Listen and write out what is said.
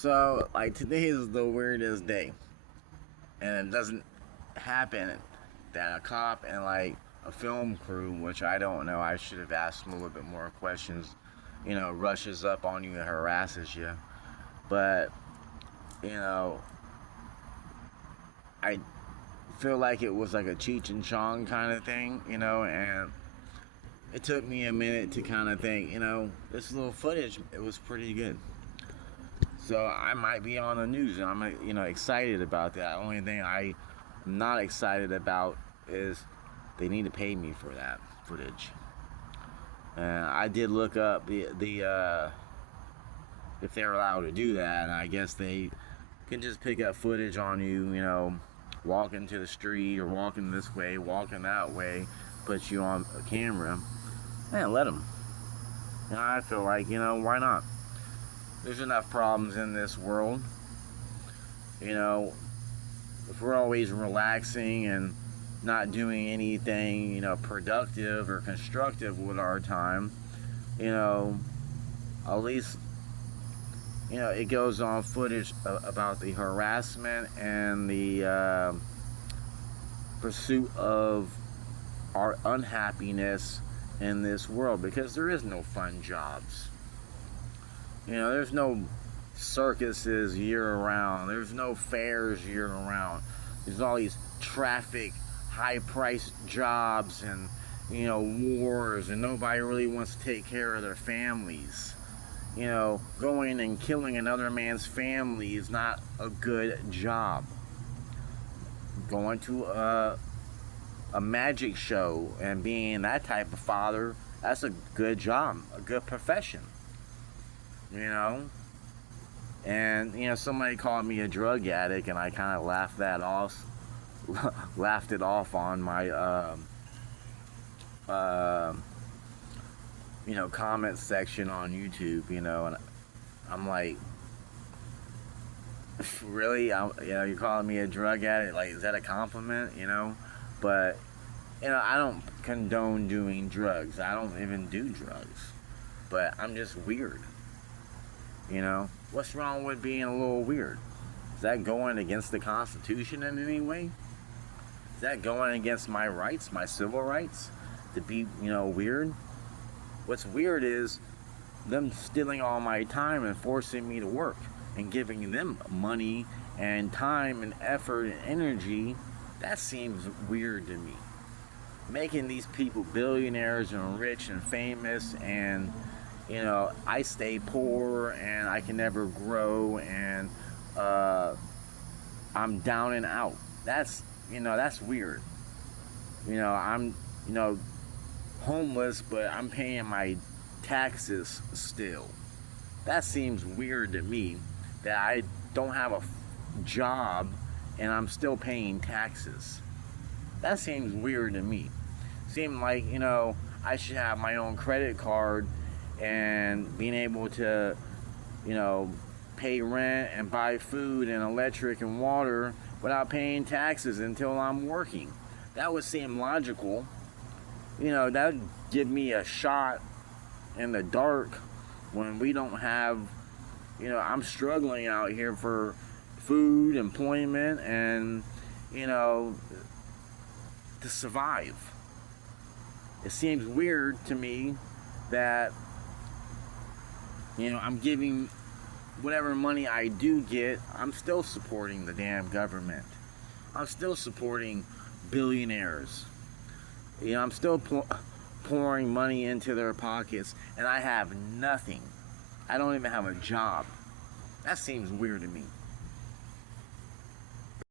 So, like, today is the weirdest day. And it doesn't happen that a cop and, like, a film crew, which I don't know, I should have asked them a little bit more questions, rushes up on you and harasses you. But, you know, I feel like it was like a Cheech and Chong kind of thing, and it took me a minute to kind of think, this little footage, it was pretty good. So I might be on the news, and I'm, excited about that. The only thing I'm not excited about is they need to pay me for that footage. And I did look up the if they're allowed to do that, and I guess they can just pick up footage on you, walking to the street or walking this way, walking that way, put you on a camera, and let them. I feel like, why not? There's enough problems in this world. If we're always relaxing and not doing anything, productive or constructive with our time, at least, it goes on footage about the harassment and the pursuit of our unhappiness in this world, because there is no fun jobs. There's no circuses year round. There's no fairs year round. There's all these traffic, high-priced jobs and, wars, and nobody really wants to take care of their families. Going and killing another man's family is not a good job. Going to a magic show and being that type of father, that's a good job, a good profession. And somebody called me a drug addict, and I kind of laughed it off on my comment section on YouTube, and I'm like, really? You're calling me a drug addict? Like, is that a compliment? But I don't condone doing drugs. I don't even do drugs. But I'm just weird. What's wrong with being a little weird? Is that going against the Constitution in any way? Is that going against my rights, my civil rights, to be, weird? What's weird is them stealing all my time and forcing me to work and giving them money and time and effort and energy. That seems weird to me. Making these people billionaires and rich and famous, and I stay poor and I can never grow, and I'm down and out. That's weird. I'm homeless, but I'm paying my taxes still. That seems weird to me, that I don't have a job and I'm still paying taxes. That seems weird to me. Seems like, I should have my own credit card and being able to, pay rent and buy food and electric and water without paying taxes until I'm working. That would seem logical. That would give me a shot in the dark when we don't have, I'm struggling out here for food, employment, and, to survive. It seems weird to me that, I'm giving whatever money I do get, I'm still supporting the damn government. I'm still supporting billionaires. I'm still pouring money into their pockets, and I have nothing. I don't even have a job. That seems weird to me.